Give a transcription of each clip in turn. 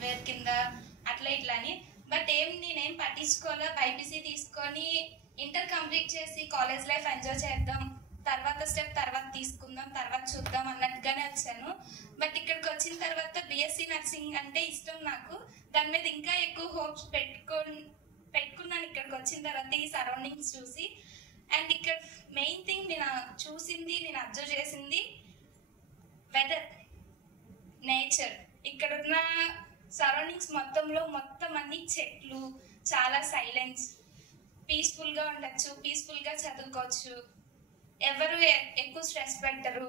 Software కింద అట్లా ఇట్లా అని. బట్ నేనేం పట్టించుకోలే. బైపీసీ తీసుకొని ఇంటర్ కంప్లీట్ చేసి కాలేజ్ లైఫ్ ఎంజాయ్ చేద్దాం, తర్వాత స్టెప్ తర్వాత తీసుకుందాం, తర్వాత చూద్దాం అన్నట్టుగానే వచ్చాను. బట్ ఇక్కడికి వచ్చిన తర్వాత బిఎస్సీ నర్సింగ్ అంటే ఇష్టం నాకు. దాని మీద ఇంకా ఎక్కువ హోప్స్ పెట్టుకున్నాను ఇక్కడికి వచ్చిన తర్వాత, ఈ సరౌండింగ్స్ చూసి. అండ్ ఇక్కడ మెయిన్ థింగ్ నేను చూసింది, నేను అబ్జర్వ్ చేసింది వెదర్, నేచర్. ఇక్కడున్న సరౌండింగ్స్ మొత్తం అన్ని చెట్లు, చాలా సైలెన్స్, పీస్ఫుల్గా ఉండొచ్చు, పీస్ఫుల్గా చదువుకోవచ్చు, ఎవరు ఎక్కువ స్ట్రెస్ పెట్టరు.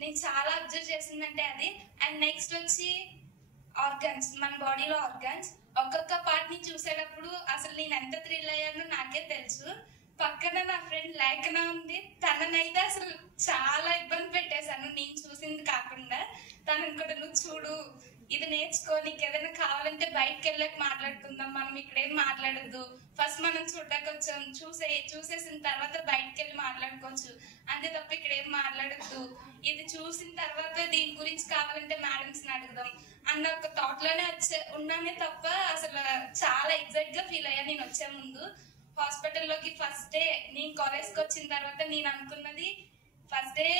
నేను చాలా అబ్జర్వ్ చేసిందంటే అది. అండ్ నెక్స్ట్ వచ్చి ఆర్గన్స్, మన బాడీలో ఆర్గన్స్. ఒక్కొక్క పార్ట్ ని చూసేటప్పుడు అసలు నేను ఎంత థ్రిల్ అయ్యానో నాకే తెలుసు. పక్కన నా ఫ్రెండ్ లేఖన ఉంది, తననైతే అసలు చాలా ఇబ్బంది పెట్టేశాను నేను చూసింది కాకుండా. తనని కూడా నువ్వు చూడు, ఇది నేర్చుకో, నీకు ఏదైనా కావాలంటే బయటకు వెళ్ళాక మాట్లాడుకుందాం, మనం ఇక్కడేం మాట్లాడద్దు, ఫస్ట్ మనం చూడడానికి వచ్చాం, చూసేసిన తర్వాత బయటకు వెళ్ళి మాట్లాడుకోవచ్చు, అంతే తప్ప ఇక్కడేం మాట్లాడద్దు, ఇది చూసిన తర్వాత దీని గురించి కావాలంటే మేడమ్స్ ని అడుగుదాం అన్న ఒక థాట్ లోనే ఉన్నానే తప్ప అసలు చాలా ఎగ్జైట్ గా ఫీల్ అయ్యా. నేను వచ్చే ముందు హాస్పిటల్లోకి ఫస్ట్ డే నేను కాలేజ్కి వచ్చిన తర్వాత నేను అనుకున్నది, ఫస్ట్ డే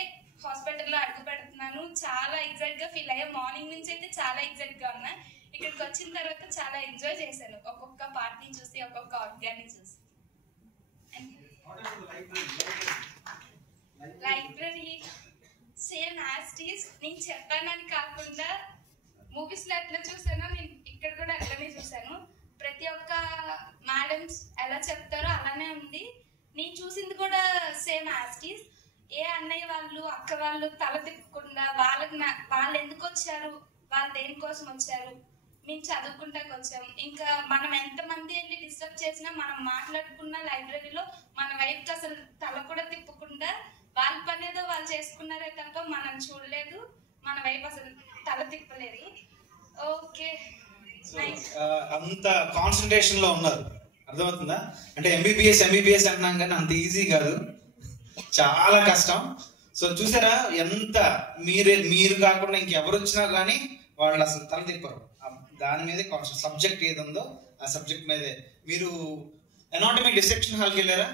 హాస్పిటల్లో అడుగు పెడుతున్నాను, చాలా ఎగ్జైట్ గా ఫీల్ అయ్యా. మార్నింగ్ నుంచి అయితే చాలా ఎగ్జైట్ గా ఉన్నా. ఇక్కడికి వచ్చిన తర్వాత చాలా ఎంజాయ్ చేశాను, ఒక్కొక్క పార్ట్ ని చూసి, ఒక్కొక్క ఆర్గాన్ ని చూసి. Library same as it is. నేను చెప్పానని కాకుండా మూవీస్ లో ఎట్లా చూసానో నేను ఇక్కడ కూడా అట్లనే చూసాను. ప్రతి ఒక్క మేడమ్స్ ఎలా చెప్తారో అలానే ఉంది. నేను చూసింది కూడా సేమ్ యాజ్ ఇట్ ఈస్. ఏ అన్నయ్య వాళ్ళు, అక్క వాళ్ళు తల తిప్పకుండా వాళ్ళు ఎందుకు వచ్చారు, వాళ్ళు దేనికోసం వచ్చారు, మేము చదువుకుంటాకి వచ్చాము, ఇంకా మనం ఎంతమంది వెళ్ళి డిస్టర్బ్ చేసినా, మనం మాట్లాడుకున్న లైబ్రరీలో మన వైపుకి అసలు తల కూడా తిప్పకుండా వాళ్ళ పని ఏదో వాళ్ళు చేసుకున్నారే తప్ప మనం చూడలేదు, మన వైపు అసలు తల తిప్పలేదు. ఓకే, అంత కాన్సన్ట్రేషన్ లో ఉన్నారు, అర్థమవుతుందా? అంటే ఎంబీబీఎస్ అంటున్నాం కానీ అంత ఈజీ కాదు, చాలా కష్టం. సో చూసారా, ఎంత మీరు కాకుండా ఇంకెవరు వచ్చినా కానీ వాళ్ళు అసలు తల తిప్పరు. దాని మీదే సబ్జెక్ట్ ఏది ఉందో ఆ సబ్జెక్ట్ మీదే. మీరు ఎనాటమీ డిసెక్షన్ హాల్కి వెళ్ళారా?